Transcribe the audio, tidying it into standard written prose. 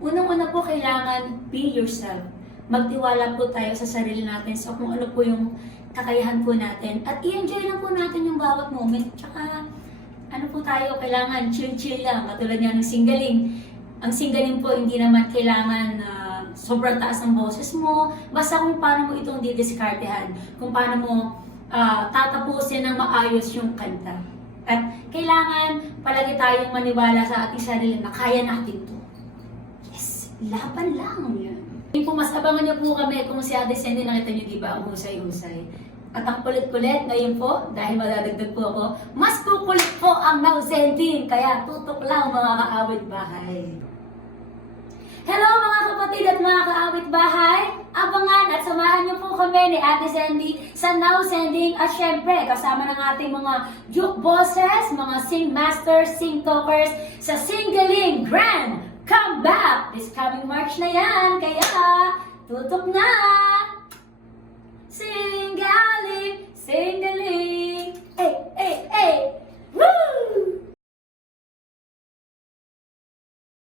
Unang-una po, kailangan be yourself. Magtiwala po tayo sa sarili natin sa kung ano po yung kakayahan po natin. At i-enjoy lang po natin yung bawat moment. Tsaka, ano po tayo, kailangan chill-chill lang. Katulad nga ng singgaling. Ang singgaling po, hindi naman kailangan sobrang taas ng boses mo. Basta kung paano mo itong didiskartehan. Kung paano mo tatapusin ng maayos yung kanta. At kailangan palagi tayong maniwala sa ating sarili na kaya natin to. Yes, laban lang yan. Kung mas abangan niyo po kami kung si Ate Sandy, nakita niyo diba ang husay-husay. At ang kulit-kulit ngayon po, dahil madadagdag po ako, mas kukulit po ang Now Sending. Kaya tutok lang mga kaawit bahay. Hello mga kapatid at mga kaawit bahay! Abangan at samahan niyo po kami ni Ate Sandy sa Now Sending. At syempre, kasama ng ating mga juke bosses, mga sing masters, sing talkers sa Singgaling Grand Comeback! This coming March na yan, kaya tutok na!